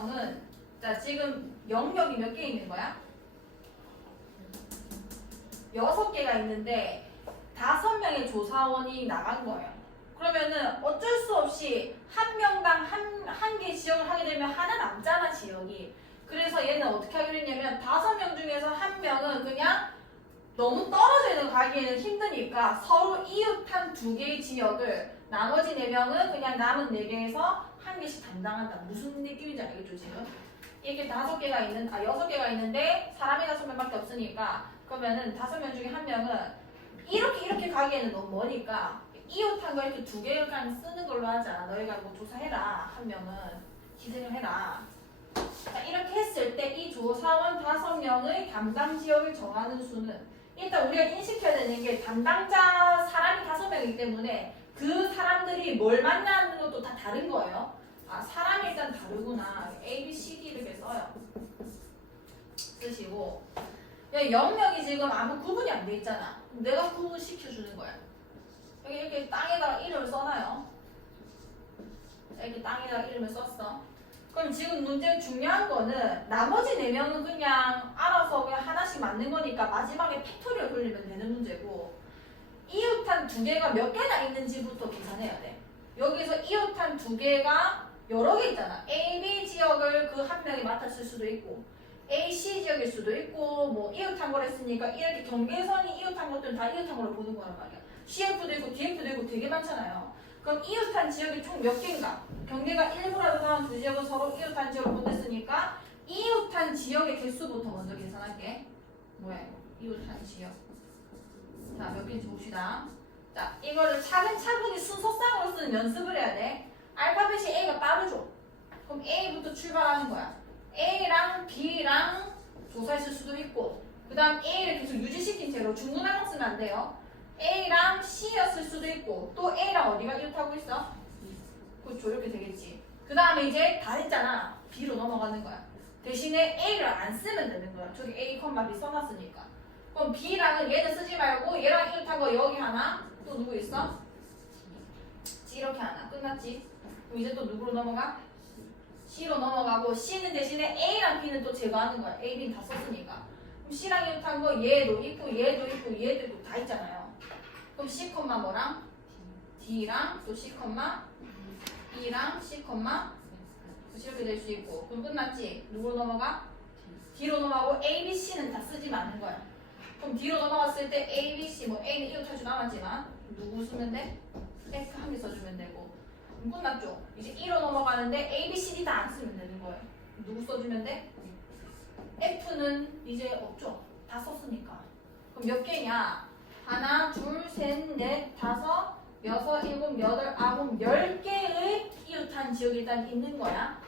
명은 자 지금 영역이 몇 개 있는 거야? 여섯 개가 있는데 다섯 명의 조사원이 나간 거예요. 그러면은 어쩔 수 없이 한 명당 한 한 개 지역을 하게 되면 하나 남잖아 지역이. 그래서 얘는 어떻게 하기로 했냐면 다섯 명 중에서 한 명은 그냥 너무 떨어져 있는 거 가기에는 힘드니까 서로 이웃한 두 개의 지역을 나머지 네 명은 그냥 남은 네 개에서 한 개씩 담당한다. 무슨 느낌인지 알겠죠 지금? 이렇게 다섯 개가 있는 아 여섯 개가 있는데 사람이 다섯 명밖에 없으니까 그러면은 다섯 명 중에 한 명은 이렇게 이렇게 가기에는 너무 머니까 이웃한 거 이렇게 두 개를 쓰는 걸로 하자. 너희가 뭐 조사해라 한 명은 희생을 해라. 자, 이렇게 했을 때 이 조사원 다섯 명의 담당 지역을 정하는 수는 일단 우리가 인식해야 되는 게 담당자 사람이 다섯 명이기 때문에 그 사람들이 뭘 만나는 것도 다 다른 거예요. 아 사람이 일단 다르구나. A, B, C, D 이렇게 써요. 쓰시고 야, 영역이 지금 아무 구분이 안 돼 있잖아. 내가 구분시켜 주는 거야. 여기 이렇게 땅에다가 이름을 써놔요. 자, 이렇게 땅에다가 이름을 썼어. 그럼 지금 문제 중요한 거는 나머지 네 명은 그냥 알아서 그냥 하나씩 맞는 거니까 마지막에 팩토리를 돌리면 되는 문제고 이웃한 두 개가 몇 개나 있는지부터 계산해야 돼. 여기서 이웃한 두 개가 여러 개 있잖아. A, B 지역을 그 한 명이 맡았을 수도 있고 A, C 지역일 수도 있고 뭐 이웃한 걸 했으니까 이렇게 경계선이 이웃한 것들은 다 이웃한 걸로 보는 거란 말이야. CF도 있고 DF도 있고 되게 많잖아요. 그럼 이웃한 지역이 총 몇 개인가? 경계가 1부라도 나온 두 지역을 서로 이웃한 지역으로 보냈으니까 이웃한 지역의 개수부터 먼저 계산할게. 뭐야? 이웃한 지역. 자, 몇 개인지 봅시다. 자, 이거를 차근차근히 순서상으로 쓰는 연습을 해야 돼. 알파벳이 A가 빠르죠? 그럼 A부터 출발하는 거야. A랑 B랑 조사했을 수도 있고, 그 다음 A를 계속 유지시킨 채로 중문항 쓰면 안 돼요. A랑 C였을 수도 있고, 또 A랑 어디가 이웃하고 있어? 그렇죠. 이렇게 되겠지. 그 다음에 이제 다 했잖아. B로 넘어가는 거야. 대신에 A를 안 쓰면 되는 거야. 저기 A, B 써놨으니까. 그럼 B랑은 얘는 쓰지 말고 얘랑 거 여기 하나 또 누구 있어? 이렇게 하나 끝났지? 그럼 이제 또 누구로 넘어가? C로 넘어가고 C는 대신에 A랑 B는 또 제거하는 거야. A, B는 다 썼으니까. 그럼 C랑 이웃한 거 얘도 있고 얘도 있고 얘도 있고 다 있잖아요. 그럼 C, 뭐랑? D랑 또 C, E랑 C, 이렇게 될 수 있고 그럼 끝났지? 누구로 넘어가? D로 넘어가고 A, B, C는 다 쓰지 않는 거야. 그럼 D로 넘어갔을 때 A, B, C 뭐 A는 이웃할 줄 남았지만 누구 쓰면 돼? F 한개 써주면 되고 끝났죠? 이제 1로 넘어가는데 A, B, C, D 다 안 쓰면 되는 거예요. 누구 써주면 돼? F는 이제 없죠? 다 썼으니까. 그럼 몇 개냐? 하나, 둘, 셋, 넷, 다섯, 여섯, 일곱, 여덟, 아홉, 열 개의 이웃한 지역이 일단 있는 거야.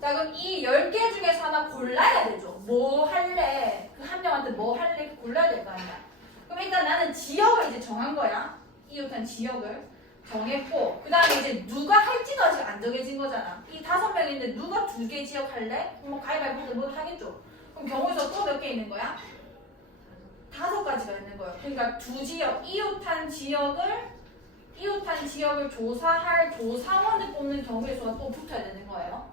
자, 그럼 이열개 중에서 하나 골라야 되죠. 뭐 할래? 그 한 명한테 뭐 할래? 골라야 될 거 아니야. 그럼 일단 나는 지역을 이제 정한 거야. 이웃한 지역을 정했고, 그 다음에 이제 누가 할지도 아직 안 정해진 거잖아. 이 다섯 명인데 누가 두 개 지역 할래? 뭐 가위바위보 뭐 하겠죠. 그럼 경우에서 또 몇 개 있는 거야? 다섯 가지가 있는 거예요. 그러니까 두 지역, 이웃한 지역을 이웃한 지역을 조사할 조사원을 뽑는 수가 또 붙어야 되는 거예요.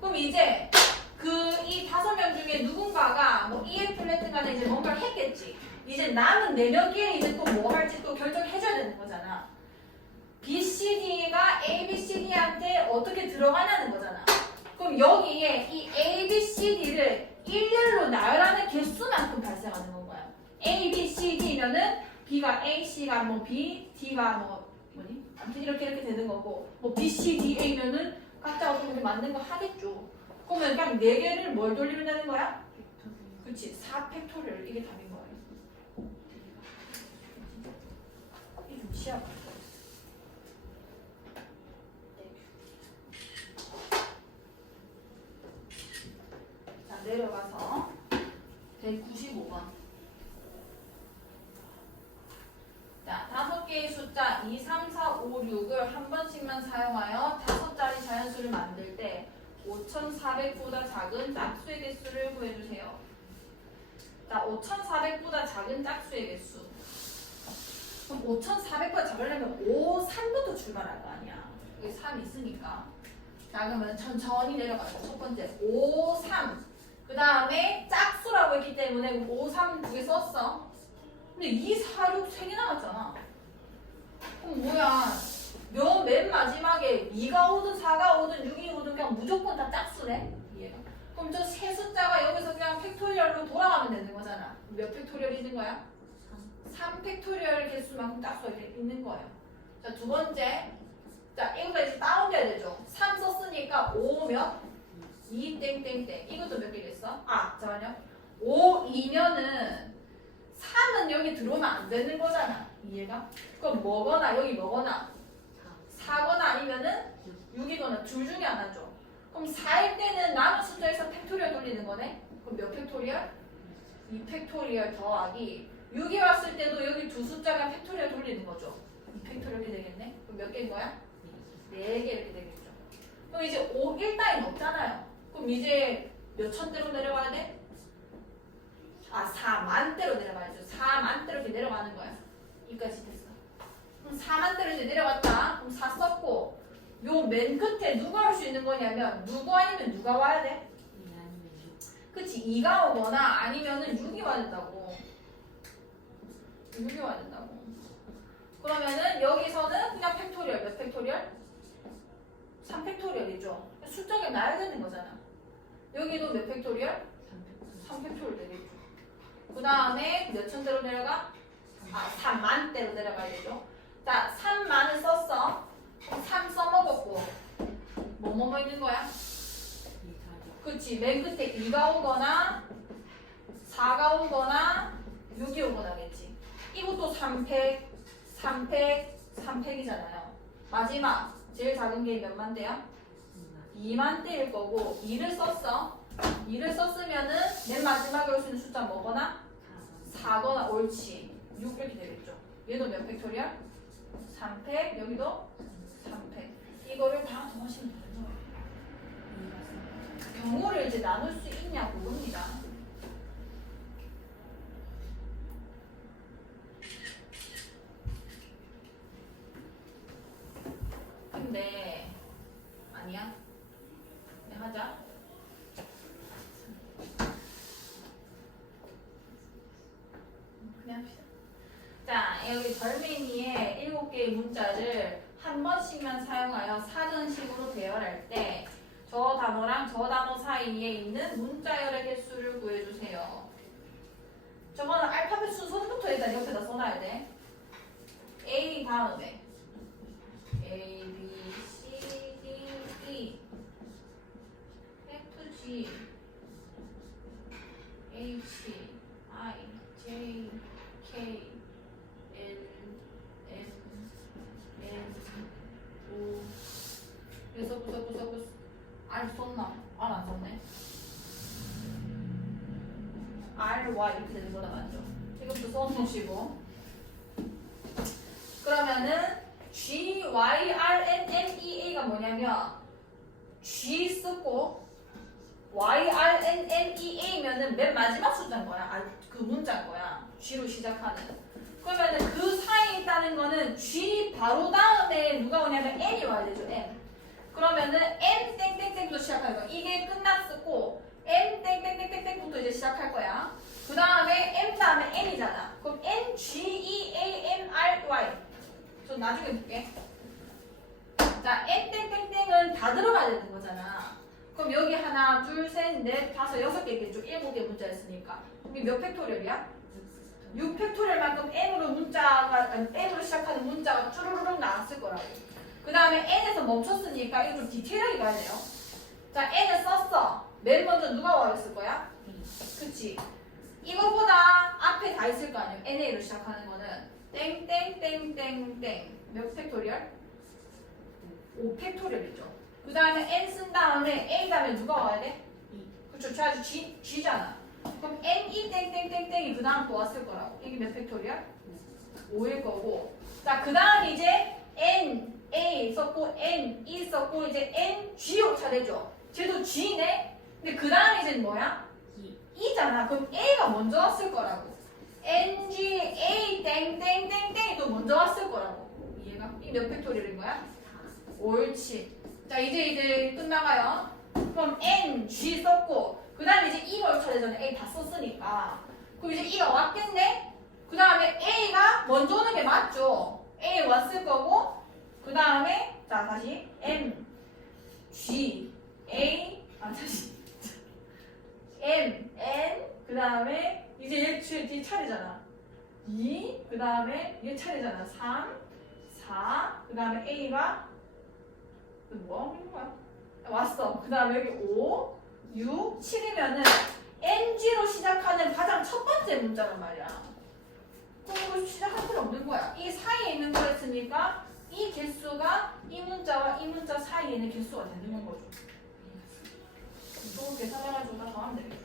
그럼 이제 그 이 다섯 명 중에 누군가가 뭐 EF를 했든 간에 이제 뭔가를 했겠지. 이제 남은 네 명끼리 이제 또 뭐 할지 또 결정해줘야 되는 거잖아. B, C, D가 A, B, C, D한테 어떻게 들어가냐는 거잖아. 그럼 여기에 이 A, B, C, D를 일렬로 나열하는 개수만큼 발생하는 건 거야. A, B, C, D면은 B가 A, C가 뭐 B, D가 뭐 뭐니? 아무튼 이렇게 이렇게 되는 거고 뭐 B, C, D, A면은 각자 어떻게 맞는 거 하겠죠. 그러면 그냥 네 개를 뭘 돌리면 되는 거야? 그렇지. 4 팩토리얼 이게 답인 거예요. 이게 좀 시합. 자 내려가서 195번. 자, 다섯 개의 숫자 2, 3, 4, 5, 6을 한 번씩만 사용하여 다섯 자리 자연수를 만들 때 5,400보다 작은 짝수의 개수를 구해주세요. 자, 5,400보다 작은 짝수의 개수. 그럼 5,400보다 작으려면 5, 3부터 출발할 거 아니야. 여기 3 있으니까. 자 그러면 천천히 내려가요. 첫 번째 5, 3. 그 다음에 짝수라고 했기 때문에 5, 3두개 썼어. 근데 2, 4, 6세개 남았잖아. 그럼 뭐야? 몇, 맨 마지막에 2가 오든 4가 오든 6이 오든 그냥 무조건 다 짝수네? 이해가? 그럼 저 세 숫자가 여기서 그냥 팩토리얼로 돌아가면 되는 거잖아. 몇 팩토리얼이 있는 거야? 3 팩토리얼 개수만큼 짝수가 있는 거예요. 자, 두 번째. 자, 이거가 이제 다운돼야 되죠. 3 썼으니까 5 몇? 2 땡땡땡. 이것도 몇 개 됐어? 아, 잠깐만요. 5, 2면은 3은 여기 들어오면 안 되는 거잖아. 이해가? 그럼 뭐거나 여기 뭐거나 4거나 아니면은 6이거나 둘 중에 하나죠. 그럼 4일 때는 남은 숫자에서 팩토리얼 돌리는 거네. 그럼 몇 팩토리얼? 2 팩토리얼 더하기 6이 왔을 때도 여기 두 숫자가 팩토리얼 돌리는 거죠. 2 팩토리얼 이렇게 되겠네. 그럼 몇 개인 거야? 4개 이렇게 되겠죠. 그럼 이제 5, 1단위는 없잖아요. 그럼 이제 몇 천대로 내려가야 돼? 아, 4만대로 내려가야죠. 4만대로 이렇게 내려가는 거야. 이까지 됐어. 그럼 4만대로 이제 내려갔다. 그럼 4 썼고 요 맨 끝에 누가 할수 있는 거냐면 누구 아니면 누가 와야 돼? 그치 2가 오거나 아니면은 6이 와야 된다고 6이 와야 된다고 그러면은 여기서는 그냥 팩토리얼 몇 팩토리얼? 3 팩토리얼이죠 숫자가 나야 되는 거잖아 여기도 몇 팩토리얼? 3 팩토리얼 되겠죠 그 다음에 몇 천대로 내려가? 아 3만 대로 내려가야 되죠 자 3만을 썼어 3 써먹었고 뭐뭐뭐 있는 거야? 그치 맨 끝에 2가 오거나 4가 오거나 6이 오거나겠지 이것도 3팩 3팩 3팩이잖아요 마지막 제일 작은 게 몇만 대야? 2만 대일 거고 2를 썼어. 2를 썼으면은 맨 마지막에 올 수 있는 숫자 뭐거나? 4거나. 옳지. 6 이렇게 되겠죠. 얘도 몇 팩토리얼? 3팩. 여기도 3팩. 이거를 다 더하시면 되는 거예요. 경우를 이제 나눌 수 있냐 그겁니다. 근데 아니야. 네, 하자. 합시다. 자, 여기 덜미니의 일곱 개의 문자를 한 번씩만 사용하여 사전식으로 배열할 때 저 단어랑 저 단어 사이에 있는 문자열의 개수를 구해주세요. 저거는 알파벳 순서부터 일단 옆에다 써놔야 돼. A 다음에 썼나? R 안 썼네. R, Y 이렇게 되는 거다 맞죠? 이것도 써놓으시고 그러면은 G, Y, R, N, M, E, A가 뭐냐면 G 쓰고 Y, R, N, M, E, A면은 맨 마지막 숫자인 거야. 아, 그 문자인 거야. G로 시작하는. 그러면은 그 사이에 있다는 거는 G 바로 다음에 누가 오냐면 N이 와야 되죠. N. 그러면은 M 땡땡땡부터 시작할 거야. 이게 끝났고 M 땡땡땡땡땡부터 이제 시작할 거야. 그 다음에 M 다음에 N이잖아. 그럼 N G E A M R Y. 저 나중에 볼게. 자, N 땡땡땡은 다 들어가야 되는 거잖아. 그럼 여기 하나, 둘, 셋, 넷, 다섯, 여섯 개 있겠죠. 일곱 개 문자였으니까. 이게 몇 팩토리얼이야? 6 팩토리얼만큼 N으로 문자가 아니, N으로 시작하는 문자가 쭈루루룩 나왔을 거라고. 그 다음에 N에서 멈췄으니까 이거 좀 디테일하게 봐야 돼요. 자, N을 썼어. 맨 먼저 누가 와 있을 거야? 그치. 이거보다 앞에 다 있을 거 아니에요. NA로 시작하는 거는. 땡땡땡땡땡. 몇 팩토리얼? 5 팩토리얼이죠. 그 다음에 N 쓴 다음에 A 다음에 누가 와야 돼? 그쵸. 저 G, G잖아. 그럼 N, E, 땡땡땡땡이 그 다음 또 왔을 거라고. 이게 몇 팩토리얼? 5일 거고. 자, 그 다음 이제 N, A 썼고 N, 썼고 이제 N, G로 차례죠. 쟤도 G네? 근데 그 다음 이제 뭐야? E잖아. 그럼 A가 먼저 왔을 거라고. N, G, A, 땡땡땡땡이 또 먼저 왔을 거라고. 이해가? 이몇 팩토리얼인 거야? 옳지. 자 이제 이제 끝나가요. 그럼 N, G 썼고 그 다음에 이제 E 올 차례잖아. A 다 썼으니까. 그럼 이제 E가 왔겠네? 그 다음에 A가 먼저 오는 게 맞죠? A 왔을 거고 그 다음에 자 다시 M, G, A 아 다시 M, N 그 다음에 이제 얘 뒤- 뒤 차례잖아. 2, 그 다음에 얘 차례잖아. 3, 4, 그 다음에 A가 뭐 하고 있는 거야? 왔어. 그 다음에 여기 5, 6, 7이면은 NG로 시작하는 가장 첫 번째 문자란 말이야. 그럼 이거 시작할 필요 없는 거야. 이 사이에 있는 거였으니까 이 개수가 이 문자와 이 문자 사이에 있는 개수가 되는 거죠. 이거 계산해가지고 따로 하면 되겠죠.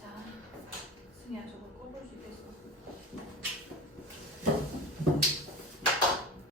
자, 승희야 저거.